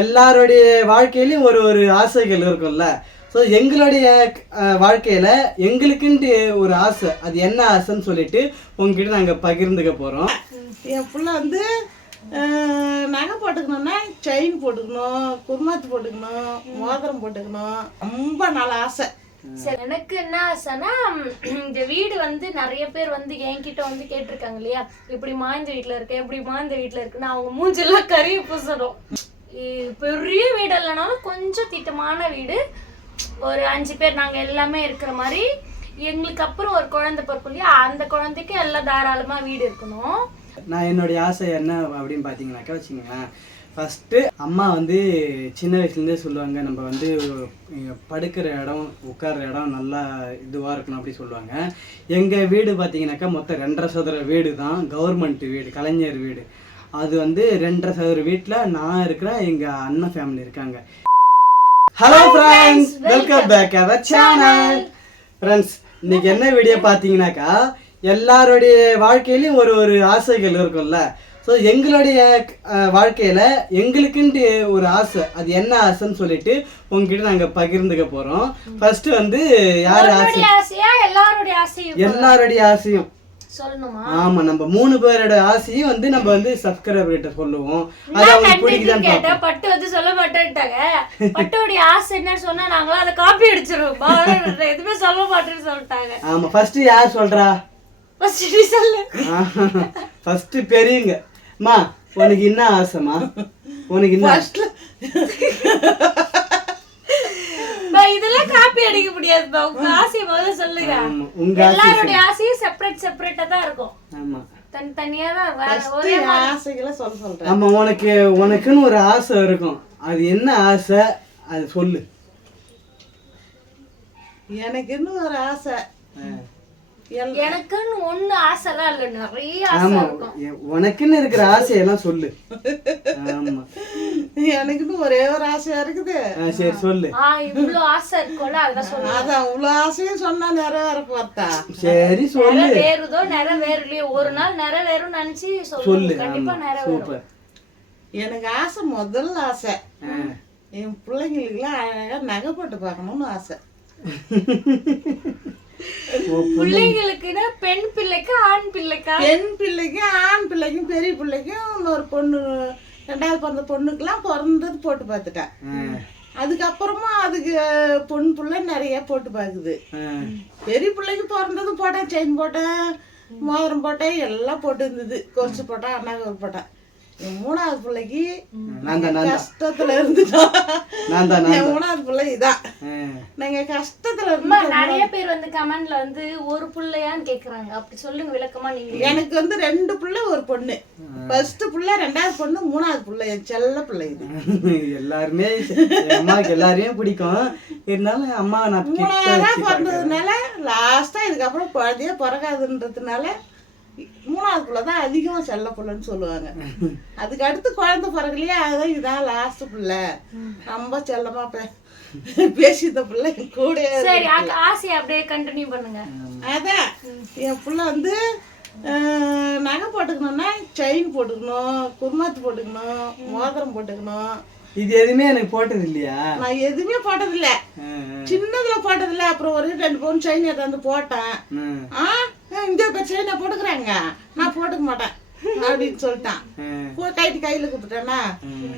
எல்லாருடைய வாழ்க்கையிலும் ஒரு ஒரு ஆசைகள் இருக்கும்ல. ஸோ எங்களுடைய வாழ்க்கையில் எங்களுக்குன்ட்டு ஒரு ஆசை, அது என்ன ஆசைன்னு சொல்லிட்டு உங்ககிட்ட நாங்கள் பகிர்ந்துக்க போகிறோம். என் பிள்ளை வந்து நகை போட்டுக்கணும்னா செயின் போட்டுக்கணும், குர்மாத்து போட்டுக்கணும், மோதிரம் போட்டுக்கணும், ரொம்ப நல்ல ஆசை. சரி, எனக்கு என்ன ஆசைன்னா இந்த வீடு வந்து நிறைய பேர் வந்து என்கிட்ட வந்து கேட்டிருக்காங்க இல்லையா, இப்படிமா இந்த வீட்டுல இருக்க, எப்படிமா இந்த வீட்டுல இருக்குன்னு அவங்க மூஞ்செல்லாம் கறி பூசணும். பெரிய வீடு இல்லைனாலும் கொஞ்சம் திட்டமான வீடு, ஒரு 5 பேர் நாங்க எல்லாமே இருக்கிற மாதிரி. எங்களுக்கு அப்புறம் ஒரு குழந்தை பிறக்கும் இல்லையா, அந்த குழந்தைக்கு எல்லாம் தாராளமா வீடு இருக்கணும். நான் என்னுடைய ஆசை என்ன அப்படின்னு பார்த்தீங்கன்னாக்கா வச்சுக்கோங்களேன், ஃபஸ்ட்டு அம்மா வந்து சின்ன வயசுலேருந்தே சொல்லுவாங்க, நம்ம வந்து படுக்கிற இடம் உட்கார்ற இடம் நல்லா இதுவாக இருக்கணும் அப்படி சொல்லுவாங்க. எங்கள் வீடு பார்த்தீங்கன்னாக்கா மொத்தம் 2.5 சதுர வீடு தான், கவர்மெண்ட் வீடு, கலைஞர் வீடு. அது வந்து 2.5 சதுர வீட்டில் நான் இருக்கிறேன், எங்கள் அண்ணன் ஃபேமிலி இருக்காங்க. Hello friends, welcome back our channel. Friends, இன்னைக்கு என்ன வீடியோ பார்த்தீங்கன்னாக்கா, எல்லாருடைய வாழ்க்கையிலும் ஒரு ஒரு ஆசைகள் இருக்கும்ல. ஸோ எங்களுடைய வாழ்க்கையில் எங்களுக்குன்ட்டு ஒரு ஆசை, அது என்ன ஆசைன்னு சொல்லிட்டு உங்ககிட்ட நாங்கள் பகிர்ந்துக்க போகிறோம். ஃபர்ஸ்ட் வந்து யார் ஆசையா? எல்லாருடைய ஆசையும் சொல்லணுமா? ஆமா, நம்ம 3 பேரோட ஆசையும் வந்து நம்ம வந்து சப்ஸ்கிரைபர் கிட்ட சொல்லுவோம். அது அவங்களுக்கு பிடிக்குதான்னு கேட்டா பட்டு வந்து சொல்ல மாட்டேன்ட்டாங்க. பட்டோடைய ஆசை என்ன சொன்னா நாங்களும் அதை காப்பி அடிச்சிருவோம், எதுவுமே சொல்ல மாட்டேன்னு சொல்லிட்டாங்க. ஆமா, ஃபர்ஸ்ட் யார் சொல்றா? ஃபர்ஸ்ட் நீ சொல்லு. ஃபர்ஸ்ட் பெரியங்க. மா, உனக்கு என்ன ஆசைமா? உனக்கு என்ன? இதெல்லாம் காப்பி அடிக்க முடியாது. உங்க ஆசையை முதல்ல சொல்லுங்க. எல்லாரோட ஆசையும் செப்பரேட்டா தான் இருக்கும். ஆமா, தனித்தனியா தான் ஒரே ஆசைகளை சொல்றேன். ஆமா, உனக்குன்னு ஒரு ஆசை இருக்கும், அது என்ன ஆசை அது சொல்லு. எனக்கு இன்னும் ஒரு ஆசை. எனக்குன்னு ஒண்ணு ஆசைலாம் இல்ல, நிறைய ஆசை இருக்கும். உனக்குன்னு இருக்கிற ஆசையெல்லாம் சொல்லு. ஆமா, எனக்குன்னு ஒரே ஒரு ஆசையா இருக்குது. சரி சொல்லு. இவ்வளவு ஆசை இருக்கும்ல, அதான் சொல்லு. அதான் இவ்வளவு ஆசையும் சொன்னா நிறைவேற பார்த்தா. சரி சொல்லு. நிறைவேறுதோ நிறைவேறலையோ ஒரு நாள் நிறைவேறும் நினைச்சு சொல்லு. கண்டிப்பா நிறைவேறும். எனக்கு ஆசை, முதல் ஆசை என் பிள்ளைங்களுக்குலாம் அழகா நகை போட்டு பார்க்கணும்னு ஆசை. பிள்ளைங்களுக்குன்னா பெண் பிள்ளைக்கு ஆண் பிள்ளைக்கா? பெண் பிள்ளைக்கும் ஆண் பிள்ளைக்கும் பெரிய பிள்ளைக்கும் இன்னொரு பொண்ணு, 2வது பிறந்த பொண்ணுக்கெல்லாம் பிறந்தது போட்டு பார்த்துட்டேன். அதுக்கப்புறமா அதுக்கு பொண்ணு பிள்ளை நிறைய போட்டு பார்க்குது. பெரிய பிள்ளைக்கு பிறந்தது போட்டேன், செயின் போட்டேன், மோதிரம் போட்டேன், எல்லாம் போட்டு இருந்தது. கொலுசு போட்டேன், அண்ணாக்கு போட்டேன். 3வது பிள்ளைக்கு கஷ்டத்துல இருந்துட்டோம். 3வது பிள்ளை இதான். நாங்க கஷ்டத்துல இருந்தோம். நிறைய பேர் வந்து கமெண்ட்ல வந்து ஒரு பிள்ளையான்னு கேக்குறாங்க, அப்படி சொல்லுங்க விளக்கமா. நீங்க எனக்கு வந்து 2 பிள்ளை ஒரு பொண்ணு. ஃபர்ஸ்ட் பிள்ளை, 2வது பொண்ணு, 3வது பிள்ளை என் செல்ல பிள்ளை. இது எல்லாருமே அம்மாவுக்கு எல்லாரையும் பிடிக்கும், இருந்தாலும் அம்மா நான் 3வதா பிறந்ததுனால லாஸ்டா இதுக்கப்புறம் குழந்தைய பிறக்காதுன்றதுனால 3வது பிள்ளை தான் அதிகமா செல்ல பிள்ளைன்னு சொல்லுவாங்க. அதுக்கு அடுத்து குழந்தை பிறகுலையே அதுதான் இதான் லாஸ்ட் பிள்ளை, ரொம்ப செல்லமா பேசித்த பிள்ளை கூட. சரி, ஆசையை அப்படியே கண்டினியூ பண்ணுங்க. அதான் என் பிள்ளை வந்து நகை போட்டுக்கணும்னா செயின் போட்டுக்கணும், குர்மாத்து போட்டுக்கணும், மோதிரம் போட்டுக்கணும். இது எதுவுமே எனக்கு போட்டது இல்லையா? நான் எதுவுமே போட்டதில்ல, சின்னதுல போட்டதில்ல. அப்புறம் ஒரு 2 பவுன் செயின் எடுத்து போட்டேன். இந்த செயினை போட்டுக்கிறாங்க, நான் போட்டுக்க மாட்டேன் அப்படின்னு சொல்லிட்டான். கையில கொடுத்துட்டேன்னா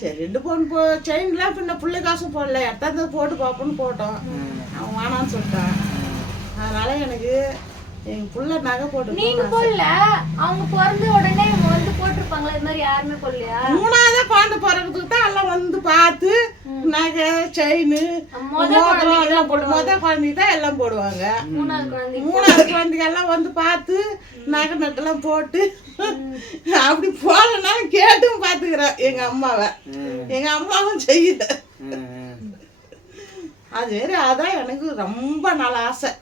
சரி 2 பவுன் செயின்லாம் பின்ன பிள்ளை காசும் போடல, எடுத்தாந்து போட்டு பார்ப்போன்னு போட்டோம். அவன் வேணான்னு சொல்லிட்டான். அதனால எனக்கு எங்க புள்ள நகை போட்டு. நீங்க போடல, அவங்க பிறந்த உடனே இவங்க வந்து போட்டிருப்பாங்களா? இது மாதிரி யாருமே போடலையா? 3வது குழந்தை பிறகுறதுக்கு தான் எல்லாம் வந்து பார்த்து நகை செயின் மோதிரம் எல்லாம் போடு. முதல் குழந்தைக்கு தான் எல்லாம் போடுவாங்க. 3வது குழந்தைங்க எல்லாம் வந்து பார்த்து நகை நட்டெல்லாம் போட்டு அப்படி போகலனாலும் கேட்டும் பார்த்துக்கிறேன் எங்க அம்மாவை. எங்க அம்மாவும் செய்யல. அது வேற. அதான் எனக்கு ரொம்ப நல்ல ஆசை.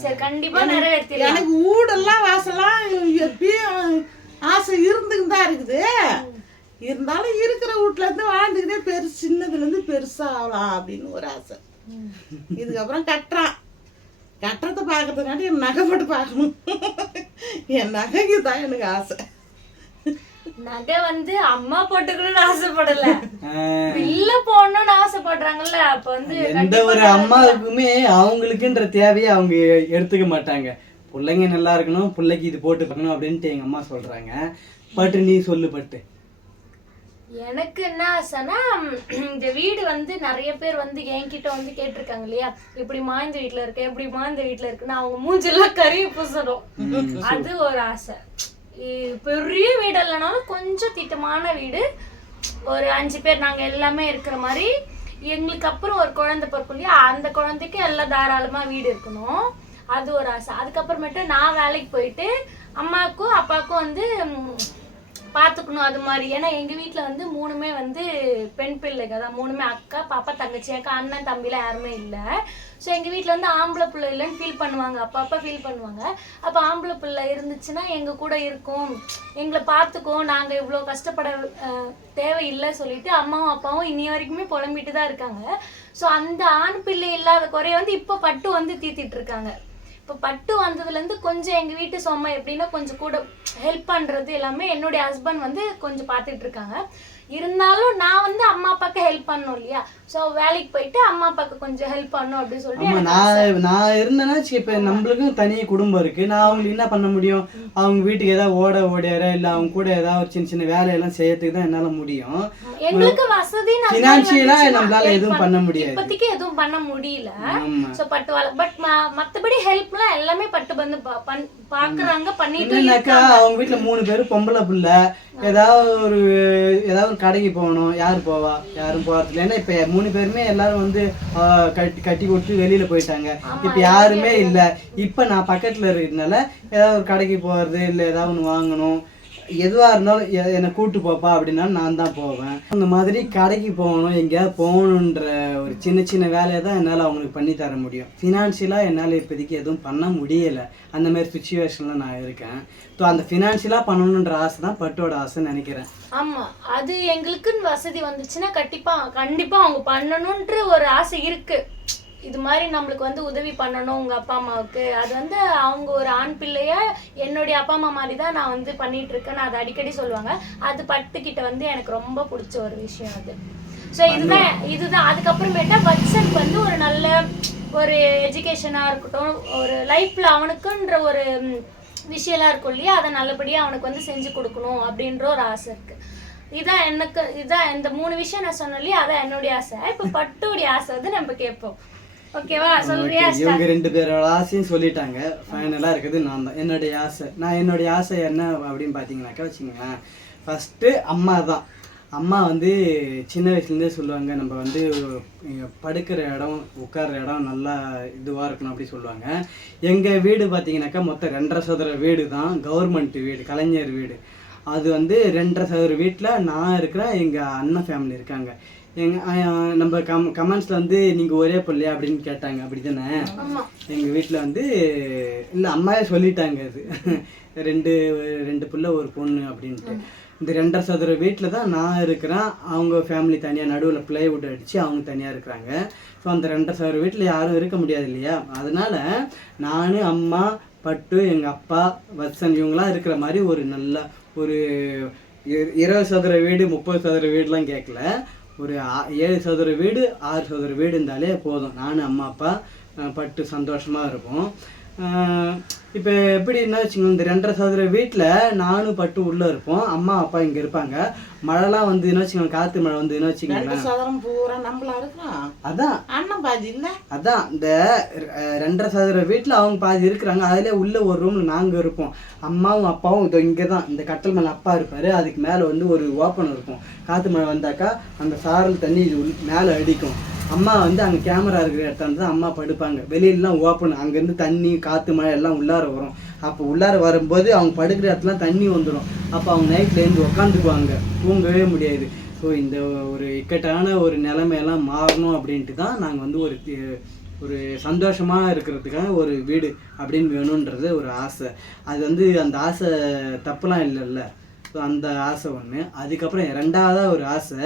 சரி, கண்டிப்பா நிறைவேற்றலாம். எனக்கு ஊடெல்லாம் வாசலாம் எப்பயும் ஆசை இருந்துன்னு தான் இருக்குது. இருந்தாலும் இருக்கிற வீட்டுல இருந்து வாழ்ந்துக்கிட்டே சின்னதுல இருந்து பெருசா ஆகலாம் அப்படின்னு ஒரு ஆசை. இதுக்கப்புறம் கட்டுறத பாக்குறதுக்காண்டி என் நகை போட்டு பார்க்கணும். என் நகைக்கு தான் எனக்கு ஆசை. நகை வந்து அம்மா போட்டுக்கணும்னு ஆசைப்படல, பிள்ளை பண்ணணும்னு ஆசைப்படுறாங்கல்ல, அப்ப வந்து எந்த ஒரு அம்மாவுக்குமே அவங்களுக்குன்ற தேவையை அவங்க எடுத்துக்க மாட்டாங்க. பிள்ளைங்க நல்லா இருக்கணும், பிள்ளைக்கு இது போட்டு பார்க்கணும் அப்படின்ட்டு எங்க அம்மா சொல்றாங்க. பட்டு நீ சொல்லு பட்டு. எனக்கு என்ன ஆசைன்னா, இந்த வீடு வந்து நிறைய பேர் வந்து என்கிட்ட வந்து கேட்டிருக்காங்க இல்லையா, இப்படிமா இந்த வீட்டுல இருக்கு, எப்படிமா இந்த வீட்டுல இருக்குன்னு அவங்க மூஞ்செல்லாம் கறி பூசணும். அது ஒரு ஆசை. பெரிய வீடு இல்லைனாலும் கொஞ்சம் திட்டமான வீடு, ஒரு 5 பேர் நாங்க எல்லாமே இருக்கிற மாதிரி. எங்களுக்கு அப்புறம் ஒரு குழந்தை பிறக்கும் இல்லையா, அந்த குழந்தைக்கு எல்லாம் தாராளமா வீடு இருக்கணும். அது ஒரு ஆசை. அதுக்கப்புறமேட்டு நான் வேலைக்கு போயிட்டு அம்மாவுக்கும் அப்பாவுக்கும் வந்து பார்த்துக்கணும் அது மாதிரி. ஏன்னா எங்கள் வீட்டில் வந்து 3மே வந்து பெண் பிள்ளைகள் தான். 3மே அக்கா, பாப்பா, தங்கச்சி. அக்கா, அண்ணன், தம்பிலாம் யாருமே இல்லை. ஸோ எங்கள் வீட்டில் வந்து ஆம்பளை பிள்ளை இல்லைன்னு ஃபீல் பண்ணுவாங்க, அப்பா ஃபீல் பண்ணுவாங்க. அப்போ ஆம்பளை பிள்ளை இருந்துச்சுன்னா எங்கள் கூட இருக்கும், எங்களை பார்த்துக்கும், நாங்கள் இவ்வளோ கஷ்டப்பட தேவையில்லை சொல்லிட்டு அம்மாவும் அப்பாவும் இன்னி வரைக்குமே புலம்பிட்டு தான் இருக்காங்க. ஸோ அந்த ஆண் பிள்ளை இல்லாத குறைய வந்து இப்போ பட்டு வந்து தீர்த்திட்டு இருக்காங்க. இப்போ பட்டு வந்ததுலேருந்து கொஞ்சம் எங்கள் வீட்டு சும்மா எப்படின்னா கொஞ்சம் கூட ஹெல்ப் பண்ணுறது எல்லாமே என்னுடைய ஹஸ்பண்ட் வந்து கொஞ்சம் பார்த்துட்டு இருக்காங்க. இருந்தாலும் நான் வந்து அம்மா அப்பாவுக்கு ஹெல்ப் பண்ணணும் இல்லையா, ஸோ வேலைக்கு போயிட்டு அம்மா அப்பாவுக்கு கொஞ்சம் ஹெல்ப் பண்ணணும் அப்படின்னு சொல்லிட்டு நான் இருந்தேன்னா இப்போ நம்மளுக்கும் தனி குடும்பம் இருக்கு. நான் அவங்களுக்கு என்ன பண்ண முடியும்? அவங்க வீட்டுக்கு ஏதாவது ஓடியார இல்லை அவங்க கூட ஏதாவது சின்ன சின்ன வேலையெல்லாம் செய்யறதுக்கு தான் என்னால் முடியும். எங்களுக்கு வசதி ஃபினான்ஷியலா நம்மளால எதுவும் பண்ண முடியாது, இப்போதைக்கு எதுவும் பண்ண முடியல. ஸோ பட்டு பட் மற்றபடி ஹெல்ப்லாம் எல்லாமே பட்டு வந்து பாக்குறாங்க, பண்ணிட்டு அவங்க வீட்டுல 3 பேரும் பொம்பளை பிள்ளை. ஏதாவது கடைக்கு போகணும், யாரு போவா? யாரும் போறது. ஏன்னா இப்ப 3 பேருமே எல்லாரும் வந்து கட்டி கொடுத்து வெளியில போயிட்டாங்க. இப்ப யாருமே இல்ல. இப்ப நான் பக்கத்துல இருக்கிறதுனால ஏதாவது ஒரு கடைக்கு போறது இல்லை ஏதாவது ஒன்று வாங்கணும், எதுவா இருந்தாலும் என்னை கூட்டு போப்பா அப்படின்னா நான் தான் போவேன். அந்த மாதிரி கடைக்கு போகணும், எங்கேயாவது போகணுன்ற ஒரு சின்ன சின்ன வேலையை தான் என்னால் அவங்களுக்கு பண்ணி தர முடியும். ஃபினான்ஷியலாக என்னால் இப்போதைக்கு எதுவும் பண்ண முடியலை. அந்த மாதிரி சுச்சுவேஷனில் நான் இருக்கேன். ஸோ அந்த ஃபினான்ஷியலாக பண்ணணுன்ற ஆசை தான் பட்டோட ஆசைன்னு நினைக்கிறேன். ஆமாம், அது எங்களுக்குன்னு வசதி வந்துச்சுன்னா கண்டிப்பாக அவங்க பண்ணணுன்ற ஒரு ஆசை இருக்குது. இது மாதிரி நம்மளுக்கு வந்து உதவி பண்ணணும் உங்கள் அப்பா அம்மாவுக்கு. அது வந்து அவங்க ஒரு ஆண் பிள்ளைய என்னுடைய அப்பா அம்மா மாதிரி தான் நான் வந்து பண்ணிட்டு இருக்கேன்னு அதை அடிக்கடி சொல்லுவாங்க. அது பட்டுக்கிட்ட வந்து எனக்கு ரொம்ப பிடிச்ச ஒரு விஷயம் அது. ஸோ இதுதான் அதுக்கப்புறமேட்டா வட்சனுக்கு வந்து ஒரு நல்ல ஒரு எஜுகேஷனாக இருக்கட்டும், ஒரு லைஃப்பில் அவனுக்குன்ற ஒரு விஷயம்லாம் இருக்கும் இல்லையா, அதை நல்லபடியாக அவனுக்கு வந்து செஞ்சு கொடுக்கணும் அப்படின்ற ஒரு ஆசை இருக்குது. இதான் இந்த 3 விஷயம் நான் சொன்னேன் இல்லையா, அதான் என்னுடைய ஆசை. இப்போ பட்டுடைய ஆசை வந்து நம்ம கேட்போம். ஓகேவா? சொல்றியா? இவங்க 2 பேரோட ஆசையும் சொல்லிட்டாங்க. ஃபைனலாக இருக்குது நான் தான். என்னுடைய ஆசை என்ன அப்படின்னு பார்த்தீங்கன்னாக்கா வச்சுங்களேன், ஃபஸ்ட்டு அம்மா தான். அம்மா வந்து சின்ன வயசுலேருந்தே சொல்லுவாங்க, நம்ம வந்து படுக்கிற இடம் உட்கார்ற இடம் நல்லா இதுவாக இருக்கணும் அப்படி சொல்லுவாங்க. எங்கள் வீடு பார்த்தீங்கன்னாக்கா மொத்தம் 2.5 சதுர வீடு தான், கவர்மெண்ட் வீடு, கலைஞர் வீடு. அது வந்து 2.5 சதுர வீட்டில் நான் இருக்கிறேன், எங்கள் அண்ணன் ஃபேமிலி இருக்காங்க. நம்ம கமெண்ட்ஸில் வந்து நீங்கள் ஒரே பிள்ளையா அப்படின்னு கேட்டாங்க, அப்படி தானே? எங்கள் வீட்டில் வந்து இல்லை, அம்மாவே சொல்லிட்டாங்க அது 2 பிள்ளை ஒரு பொண்ணு அப்படின்ட்டு. இந்த 2.5 சதுர வீட்டில் தான் நான் இருக்கிறேன், அவங்க ஃபேமிலி தனியாக நடுவில் பிளைவுட் அடித்து அவங்க தனியாக இருக்கிறாங்க. ஸோ அந்த 2.5 சதுர வீட்டில் யாரும் இருக்க முடியாது இல்லையா, அதனால் நான், அம்மா, பட்டு, எங்கள் அப்பா, வத்சன் இவங்களாம் இருக்கிற மாதிரி ஒரு நல்ல ஒரு 20 சதுர வீடு 30 சதுர வீடுலாம் கேட்கல, ஒரு 7 சதுர வீடு 6 சதுர வீடு இருந்தாலே போதும். நான், அம்மா, அப்பா, பட்டு சந்தோஷமாக இருக்கும். இப்போ எப்படின்னா வச்சுக்கோங்க, இந்த 2.5 சதுர வீட்டில் நானும் பட்டு உள்ளே இருப்போம், அம்மா அப்பா இங்கே இருப்பாங்க. மழைலாம் வந்துன்னு வச்சுக்கோங்க, காற்று மழை வந்துன்னு வச்சுக்கோங்களேன், அதான் அண்ணன் பாதி இல்லை, அதான் இந்த 2.5 சதுர வீட்டில் அவங்க பாதி இருக்கிறாங்க. அதில் உள்ள ஒரு ரூமில் நாங்கள் இருப்போம், அம்மாவும் அப்பாவும். இதோ இங்கே தான் இந்த கட்டல் மேலே அப்பா இருப்பார், அதுக்கு மேலே வந்து ஒரு ஓப்பன் இருக்கும். காற்று மழை வந்தாக்கா அந்த சாரல் தண்ணி இது மேலே அடிக்கும். அம்மா வந்து அங்கே கேமரா இருக்கிற இடத்துல தான் அம்மா படுப்பாங்க. வெளியிலலாம் ஓப்பன், அங்கேருந்து தண்ணி காற்று மழை எல்லாம் உள்ளார வரும். அப்போ உள்ளார வரும்போது அவங்க படுக்கிற இடத்துலாம் தண்ணி வந்துடும். அப்போ அவங்க நைட்லேருந்து உக்காந்துக்குவாங்க, தூங்கவே முடியாது. ஸோ இந்த ஒரு இக்கட்டான ஒரு நிலைமையெல்லாம் மாறணும் அப்படின்ட்டு தான் நாங்கள் வந்து ஒரு சந்தோஷமாக இருக்கிறதுக்காக ஒரு வீடு அப்படின்னு வேணுன்றது ஒரு ஆசை. அது வந்து அந்த ஆசை தப்புலாம் இல்லைல்ல. ஸோ அந்த ஆசை ஒன்று. அதுக்கப்புறம் 2ஆவதாக ஒரு ஆசை,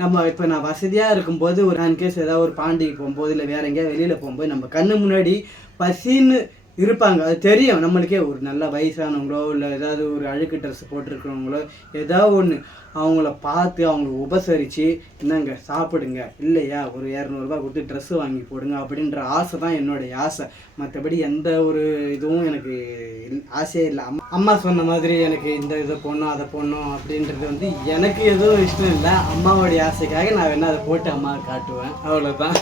நம்ம இப்போ நான் வசதியாக இருக்கும்போது ஒரு இன்கேஸ் ஏதாவது ஒரு பாண்டிக்கு போகும்போது இல்லை வேறு எங்கேயாவது வெளியில் போகும்போது நம்ம கண்ணு முன்னாடி பசின்னு இருப்பாங்க. அது தெரியும் நம்மளுக்கே. ஒரு நல்ல வயசானவங்களோ இல்லை ஏதாவது ஒரு அழுக்கு ட்ரெஸ் போட்டிருக்கிறவங்களோ ஏதாவது ஒன்று அவங்கள பார்த்து அவங்கள உபசரித்து என்னங்க சாப்பிடுங்க, இல்லையா ஒரு 200 கொடுத்து ட்ரெஸ்ஸு வாங்கி போடுங்க அப்படின்ற ஆசை தான் என்னுடைய ஆசை. மற்றபடி எந்த ஒரு இதுவும் எனக்கு ஆசையே இல்லை. அம்மா சொன்ன மாதிரி எனக்கு இந்த இதை போடணும் அதை போடணும் அப்படின்றது வந்து எனக்கு எதுவும் இஷ்டம் இல்லை. அம்மாவோடைய ஆசைக்காக நான் வேணால் அதை போட்டு அம்மாவை காட்டுவேன், அவ்வளோதான்.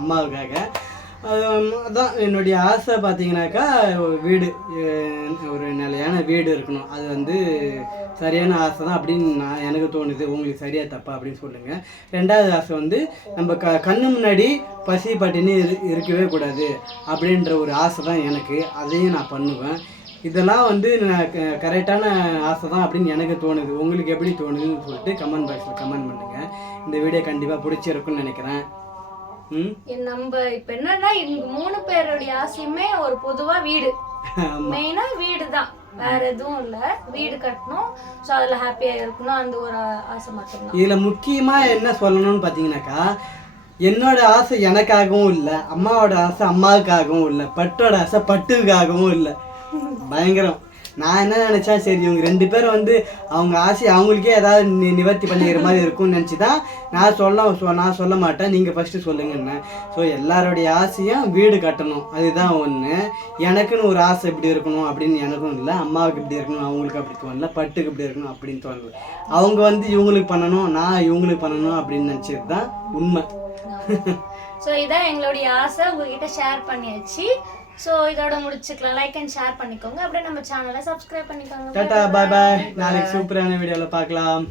அம்மாவுக்காக அதான் என்னுடைய ஆசை. பார்த்தீங்கன்னாக்கா வீடு, ஒரு நிலையான வீடு இருக்கணும். அது வந்து சரியான ஆசை தான் அப்படின்னு எனக்கு தோணுது. உங்களுக்கு சரியாக தப்பா அப்படின்னு சொல்லுங்கள். ரெண்டாவது ஆசை வந்து நம்ம கண்ணு முன்னாடி பசி பட்டினி இருக்கவே கூடாது அப்படின்ற ஒரு ஆசை தான் எனக்கு. அதையும் நான் பண்ணுவேன். இதெல்லாம் வந்து நான் கரெக்டான ஆசை தான் அப்படின்னு எனக்கு தோணுது. உங்களுக்கு எப்படி தோணுதுன்னு சொல்லிட்டு கமெண்ட் பாக்ஸில் கமெண்ட் பண்ணுங்கள். இந்த வீடியோ கண்டிப்பாக பிடிச்சிருக்குன்னு நினைக்கிறேன். நம்ம இப்ப என்னன்னா இவங்க 3 பேருடைய ஆசையுமே ஒரு பொதுவா வீடு, மெயினா வீடு தான், வேற எதுவும் இல்ல. வீடு கட்டணும், ஸோ அதில் ஹாப்பியாக இருக்கணும், அந்த ஒரு ஆசை மட்டும்தான். இதில் முக்கியமாக என்ன சொல்லணும்னு பார்த்தீங்கன்னாக்கா, என்னோட ஆசை எனக்காகவும் இல்லை, அம்மாவோட ஆசை அம்மாவுக்காகவும் இல்லை, பட்டோட ஆசை பட்டுக்காகவும் இல்லை. பயங்கரம். நான் என்ன நினச்சேன், சரி இவங்க 2 பேரும் வந்து அவங்க ஆசை அவங்களுக்கே ஏதாவது நிவர்த்தி பண்ணிக்கிற மாதிரி இருக்கும்னு நினச்சி தான் நான் சொல்ல மாட்டேன், நீங்கள் ஃபஸ்ட்டு சொல்லுங்கன்னு. ஸோ எல்லாருடைய ஆசையும் வீடு கட்டணும், அதுதான் ஒன்று. எனக்குன்னு ஒரு ஆசை இப்படி இருக்கணும் அப்படின்னு எனக்கும் இல்லை, அம்மாவுக்கு இப்படி இருக்கணும் அவங்களுக்கு அப்படி தோணல, பட்டுக்கு இப்படி இருக்கணும் அப்படின்னு தோணல. அவங்க வந்து இவங்களுக்கு பண்ணணும், நான் இவங்களுக்கு பண்ணணும் அப்படின்னு நினச்சது தான் உண்மை. ஸோ இதான் எங்களுடைய ஆசை, உங்ககிட்ட ஷேர் பண்ணியாச்சு. ஸோ இதோட முடிச்சுக்கலாம். லைக் அண்ட் ஷேர் பண்ணிக்கோங்க, அப்படியே நம்ம சேனலை சப்ஸ்கிரைப் பண்ணிக்கோங்க. டாடா, பாய் பாய். நாளைக்கு சூப்பரான வீடியோவில் பார்க்கலாம்.